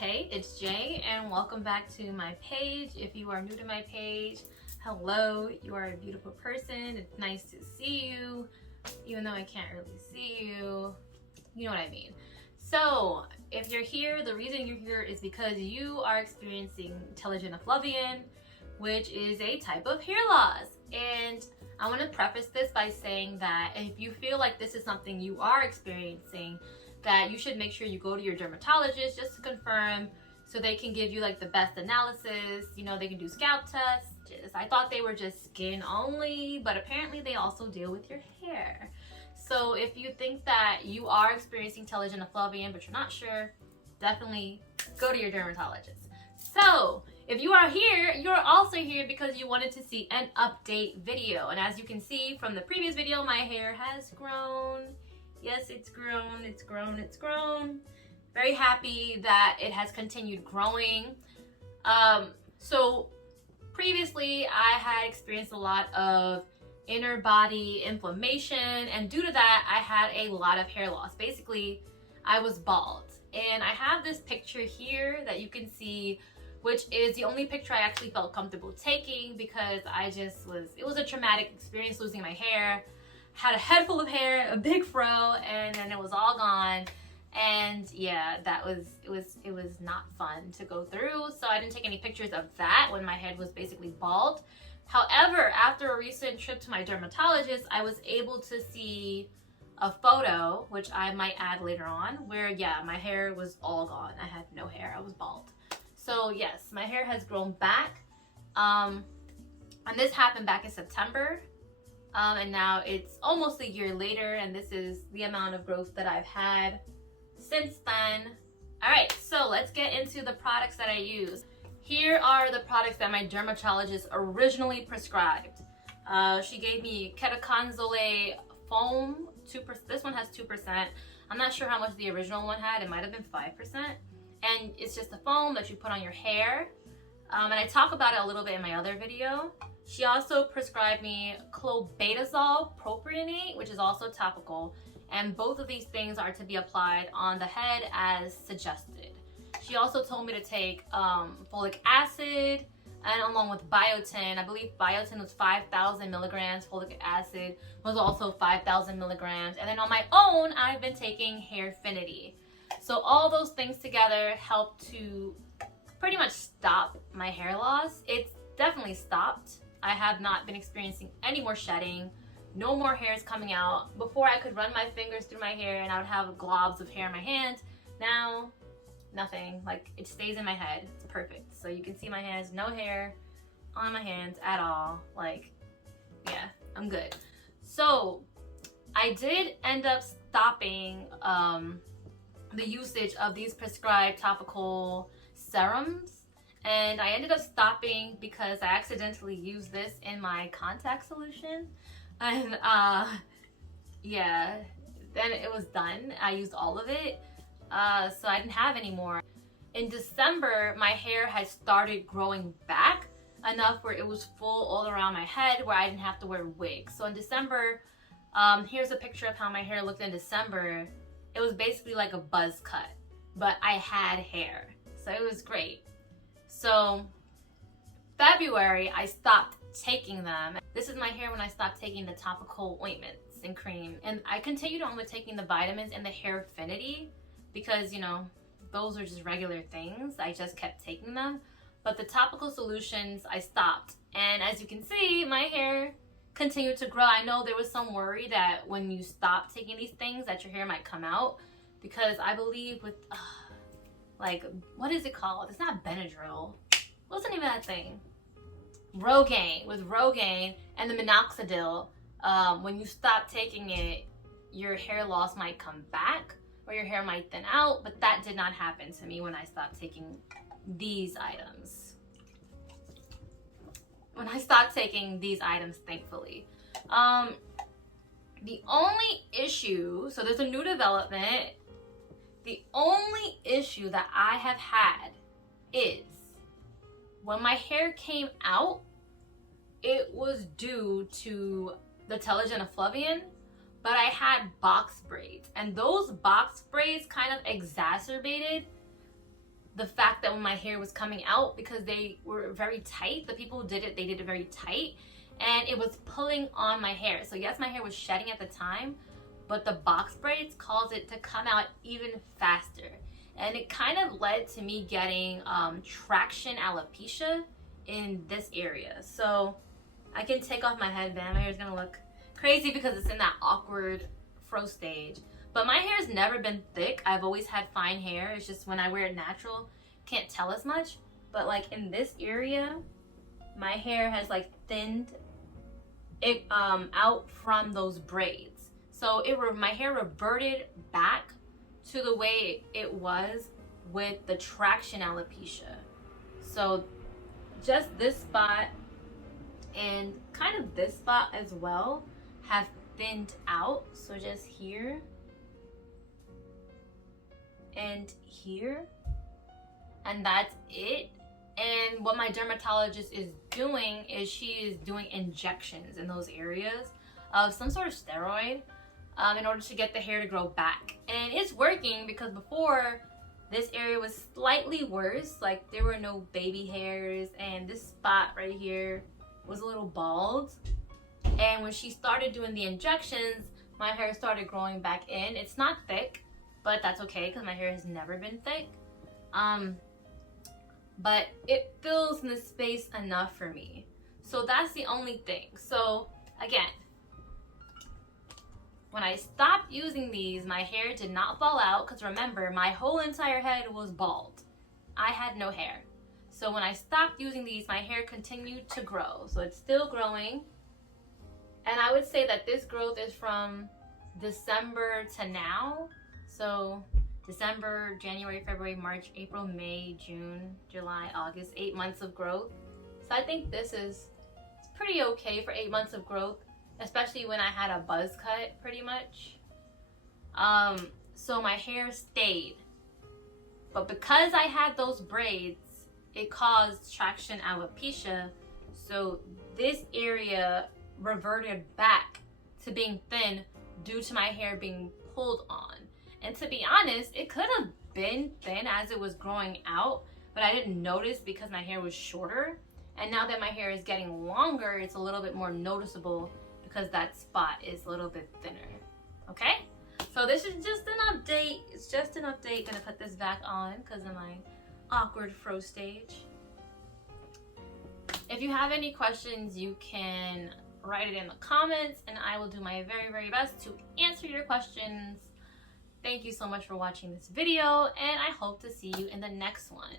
Hey, it's Jay and welcome back to my page. If you are new to my page, hello, you are a beautiful person. It's nice to see you, even though I can't really see you. You know what I mean. So if you're here, the reason you're here is because you are experiencing Telogen Effluvium, which is a type of hair loss. And I want to preface this by saying that if you feel like this is something you are experiencing, that you should make sure you go to your dermatologist just to confirm, so they can give you like the best analysis. You know, they can do scalp tests. I thought they were just skin only, but apparently they also deal with your hair. So if you think that you are experiencing Telogen Effluvium but you're not sure, definitely go to your dermatologist. So if you are here, you're also here because you wanted to see an update video. And as you can see from the previous video, my hair has grown. Yes, it's grown, it's grown, it's grown. Very happy that it has continued growing. So previously I had experienced a lot of inner body inflammation, and due to that I had a lot of hair loss. Basically, I was bald. And I have this picture here that you can see, which is the only picture I actually felt comfortable taking because it was a traumatic experience losing my hair. Had a head full of hair, a big fro, and then it was all gone. And yeah, it was not fun to go through. So I didn't take any pictures of that when my head was basically bald. However, after a recent trip to my dermatologist, I was able to see a photo, which I might add later on, where yeah, my hair was all gone. I had no hair, I was bald. So yes, my hair has grown back. And this happened back in September. And now it's almost a year later, and this is the amount of growth that I've had since then. All right, so let's get into the products that I use. Here are the products that my dermatologist originally prescribed. She gave me ketoconazole foam, 2%. This one has 2%. I'm not sure how much the original one had. It might have been 5%. And it's just a foam that you put on your hair. And I talk about it a little bit in my other video. She also prescribed me clobetasol propionate, which is also topical, and both of these things are to be applied on the head as suggested. She also told me to take folic acid, and along with biotin. I believe biotin was 5,000 milligrams, folic acid was also 5,000 milligrams, and then on my own, I've been taking Hairfinity. So all those things together help to pretty much stop my hair loss. It's definitely stopped. I have not been experiencing any more shedding, no more hairs coming out. Before, I could run my fingers through my hair and I would have globs of hair in my hand. Now, nothing. Like, it stays in my head. It's perfect. So you can see my hands, no hair on my hands at all. Like, yeah, I'm good. So I did end up stopping the usage of these prescribed topical serums. And I ended up stopping because I accidentally used this in my contact solution. And yeah, then it was done. I used all of it. So I didn't have any more. In December, my hair had started growing back enough where it was full all around my head where I didn't have to wear wigs. So in December, here's a picture of how my hair looked in December. It was basically like a buzz cut, but I had hair. So it was great. So February, I stopped taking them. This is my hair when I stopped taking the topical ointments and cream. And I continued on with taking the vitamins and the Hairfinity because, you know, those are just regular things. I just kept taking them. But the topical solutions, I stopped. And as you can see, my hair continued to grow. I know there was some worry that when you stop taking these things that your hair might come out, because I believe with like, what is it called? It's not Benadryl. What's the name of that thing? Rogaine. With Rogaine and the minoxidil, when you stop taking it, your hair loss might come back or your hair might thin out, but that did not happen to me when I stopped taking these items. When I stopped taking these items, thankfully. The only issue, so there's a new development. The only issue that I have had is when my hair came out, it was due to the Telogen Effluvium, but I had box braids, and those box braids kind of exacerbated the fact that when my hair was coming out, because they were very tight, the people who did it, they did it very tight, and it was pulling on my hair. So yes, my hair was shedding at the time, but the box braids caused it to come out even faster. And it kind of led to me getting traction alopecia in this area. So I can take off my headband. My hair is gonna look crazy because it's in that awkward fro stage. But my hair's never been thick. I've always had fine hair. It's just when I wear it natural, can't tell as much. But like in this area, my hair has like thinned it out from those braids. So my hair reverted back to the way it was with the traction alopecia. So just this spot and kind of this spot as well have thinned out. So just here and here, and that's it. And what my dermatologist is doing is she is doing injections in those areas of some sort of steroid in order to get the hair to grow back. And it's working, because before this area was slightly worse, like there were no baby hairs, and this spot right here was a little bald. And when she started doing the injections, my hair started growing back in. It's not thick, but that's okay because my hair has never been thick. But it fills in the space enough for me. So that's the only thing. So again, when I stopped using these, my hair did not fall out, because remember, my whole entire head was bald. I had no hair. So when I stopped using these, my hair continued to grow. So it's still growing. And I would say that this growth is from December to now. So December, January, February, March, April, May, June, July, August, 8 months of growth. So I think it's pretty okay for 8 months of growth, especially when I had a buzz cut pretty much. So my hair stayed. But because I had those braids, it caused traction alopecia. So this area reverted back to being thin due to my hair being pulled on. And to be honest, it could have been thin as it was growing out, but I didn't notice because my hair was shorter. And now that my hair is getting longer, it's a little bit more noticeable because that spot is a little bit thinner. Okay? So this is just an update. It's just an update. Gonna put this back on because of my awkward fro stage. If you have any questions, you can write it in the comments and I will do my very, very best to answer your questions. Thank you so much for watching this video, and I hope to see you in the next one.